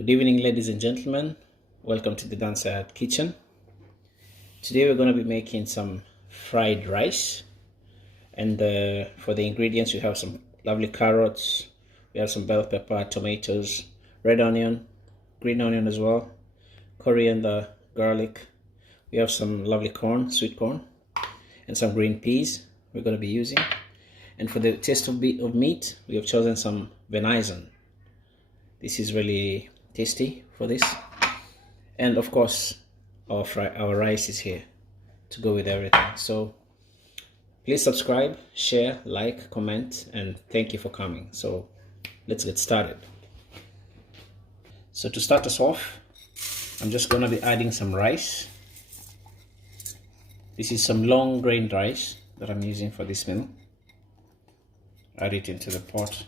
Good evening, ladies and gentlemen. Welcome to the Dancer Kitchen. Today we're going to be making some fried rice. And for the ingredients, we have some lovely carrots, we have some bell pepper, tomatoes, red onion, green onion as well, coriander, garlic. We have some lovely corn, sweet corn, and some green peas we're going to be using. And for the taste of meat, we have chosen some venison. This is really tasty for this. And of course, our rice is here to go with everything. So please subscribe, share, like, comment, and thank you for coming. So let's get started. So to start us off, I'm just going to be adding some rice. This is some long grained rice that I'm using for this meal. Add it into the pot.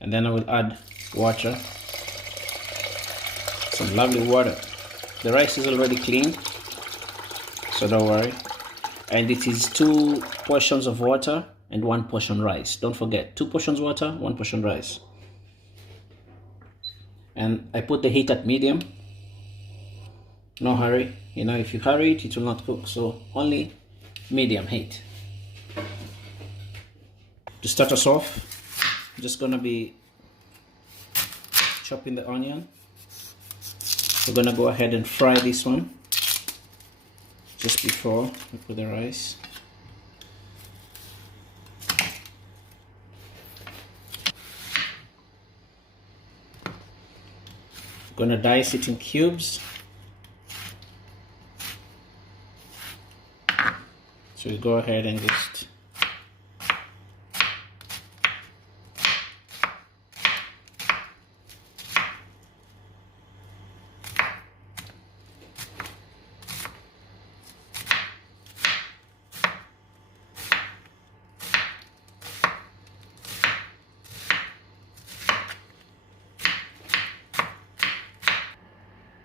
And then I will add water, some lovely water. The rice is already cleaned, so don't worry. And it is 2 portions of water and 1 portion rice. Don't forget, 2 portions water, 1 portion rice. And I put the heat at medium. No hurry. You know, if you hurry it, it will not cook. So only medium heat. To start us off, I'm just gonna be chopping the onion. We're gonna go ahead and fry this one just before we put the rice. Gonna dice it in cubes. So we go ahead and just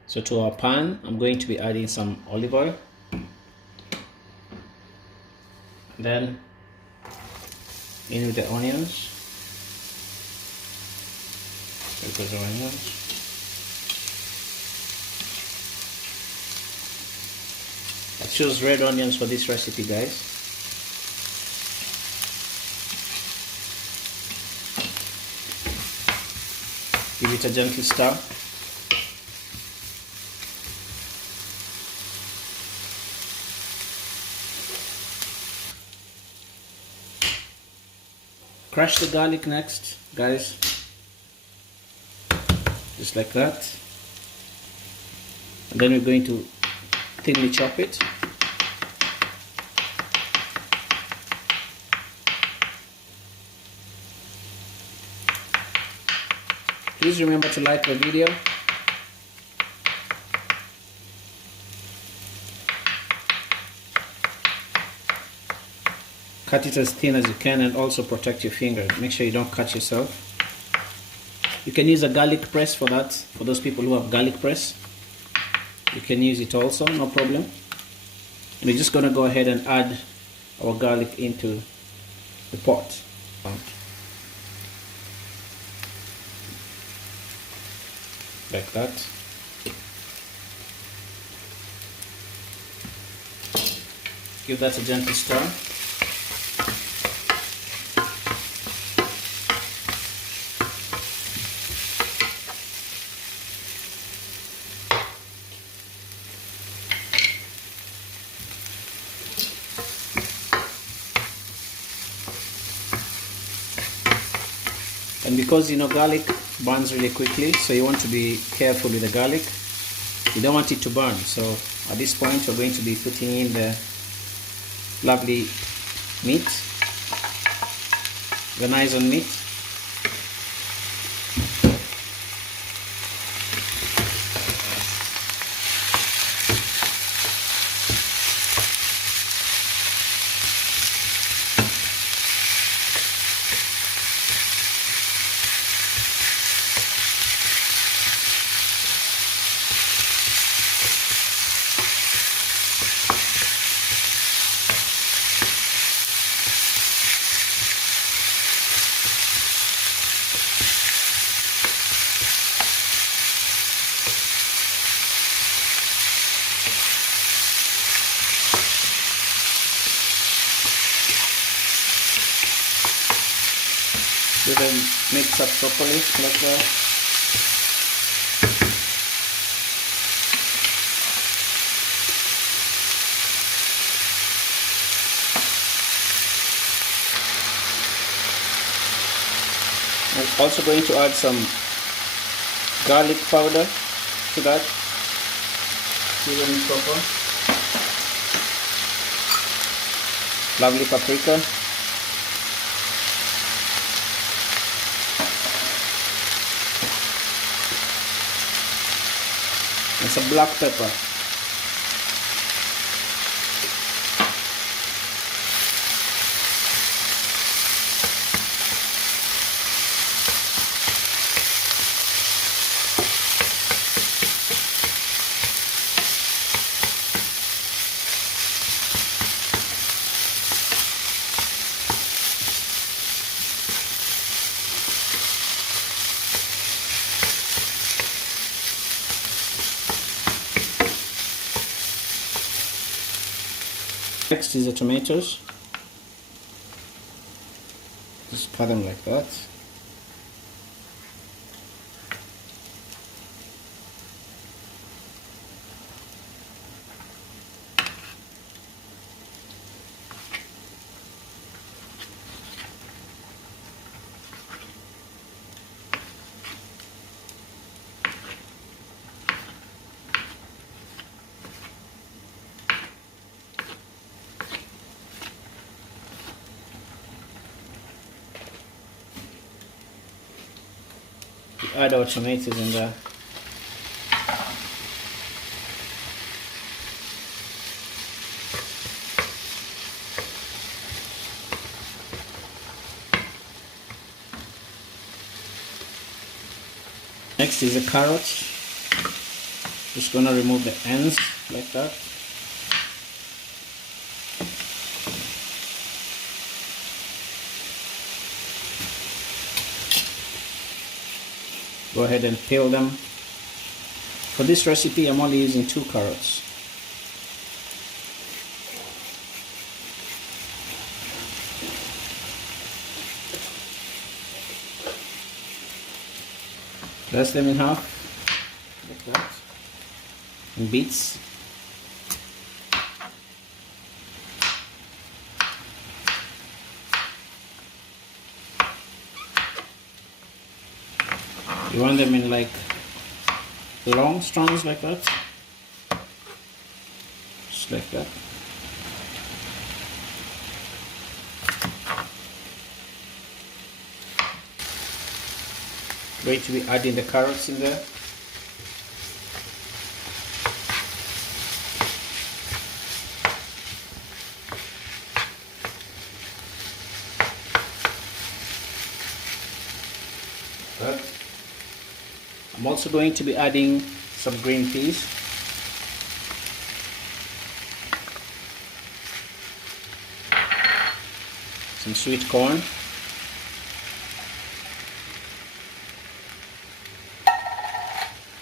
So to our pan, I'm going to be adding some olive oil. Then in with the onions. There goes the onions. I choose red onions for this recipe, guys. Give it a gentle stir. Crush the garlic next, guys, just like that. And then we're going to thinly chop it. Please remember to like the video. Cut it as thin as you can and also protect your finger. Make sure you don't cut yourself. You can use a garlic press for that. For those people who have garlic press, you can use it also, no problem. And we're just going to go ahead and add our garlic into the pot. Like that. Give that a gentle stir. And because you know garlic burns really quickly, so you want to be careful with the garlic. You don't want it to burn. So at this point we're going to be putting in the lovely meat, venison meat. Let them mix up properly like that. I'm also going to add some garlic powder to that. Season proper. Lovely paprika. And some black pepper. Next is the tomatoes. Just cut them like that. Add our tomatoes in there. Next is the carrots. Just gonna remove the ends like that. Go ahead and peel them. For this recipe, I'm only using 2 carrots. Slice them in half, like that, in bits. You want them in like long strands like that, just like that. Going to be adding the carrots in there. Good. I'm also going to be adding some green peas. Some sweet corn.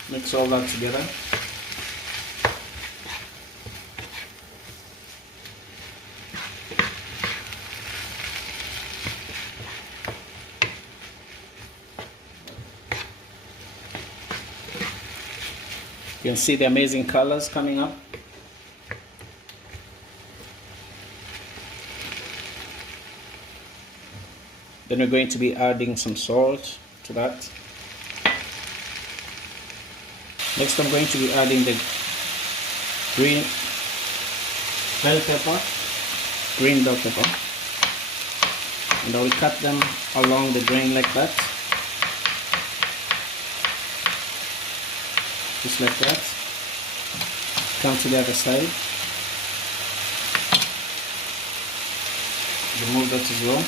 Mix all that together. You can see the amazing colors coming up. Then we're going to be adding some salt to that. Next I'm going to be adding the green bell pepper, green bell pepper, and I will cut them along the grain like that, just like that. Come to the other side, remove that as well.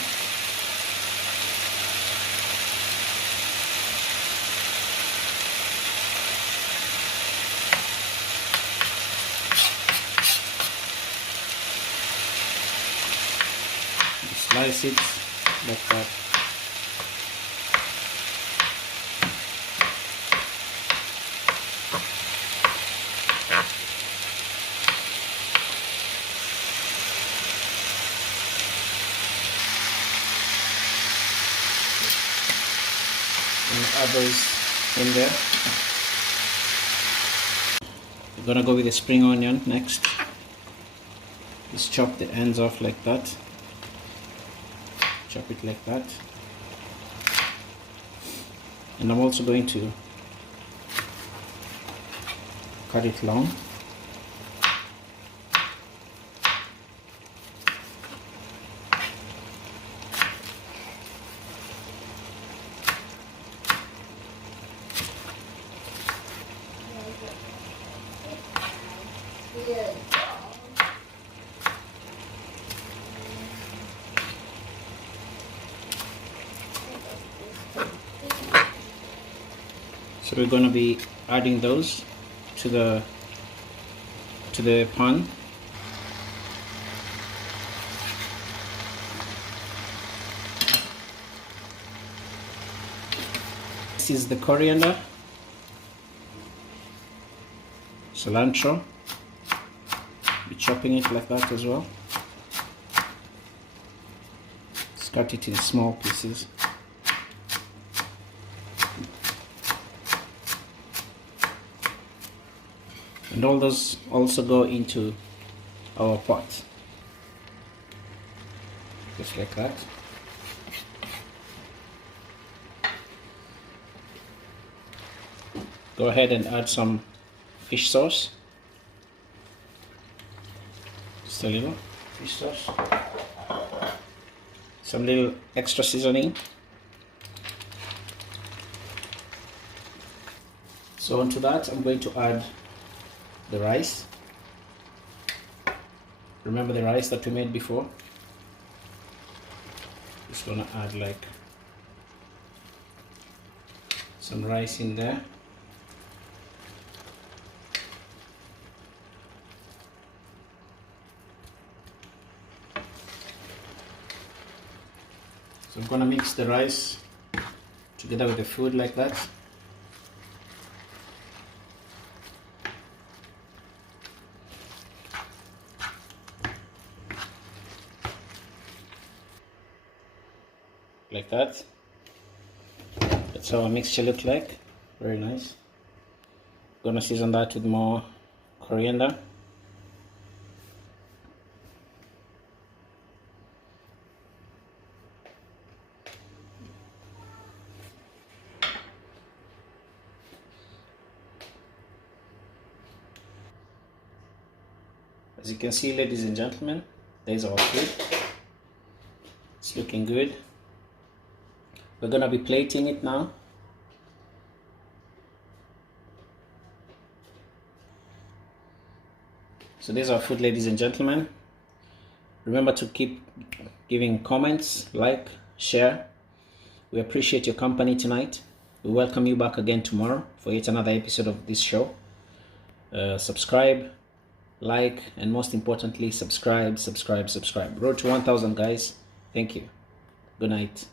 Slice it like that. add those in there. We're gonna go with the spring onion next. Just chop the ends off like that. Chop it like that. And I'm also going to cut it long. So we're going to be adding those to the pan. This is the coriander, cilantro. Be chopping it like that as well. Just cut it in small pieces. And all those also go into our pot, just like that. Go ahead and add some fish sauce, just a little fish sauce, some little extra seasoning. So onto that I'm going to add the rice. Remember the rice that we made before? Just gonna add like some rice in there. So I'm gonna mix the rice together with the food like that. Like that. That's how our mixture looks like. Very nice. Gonna season that with more coriander. As you can see, ladies and gentlemen, there's our food. It's looking good. We're gonna be plating it now. So there's our food, ladies and gentlemen. Remember to keep giving comments, like, share. We appreciate your company tonight. We welcome you back again tomorrow for yet another episode of this show. Subscribe, like, and most importantly, subscribe. Road to 1,000, guys. Thank you. Good night.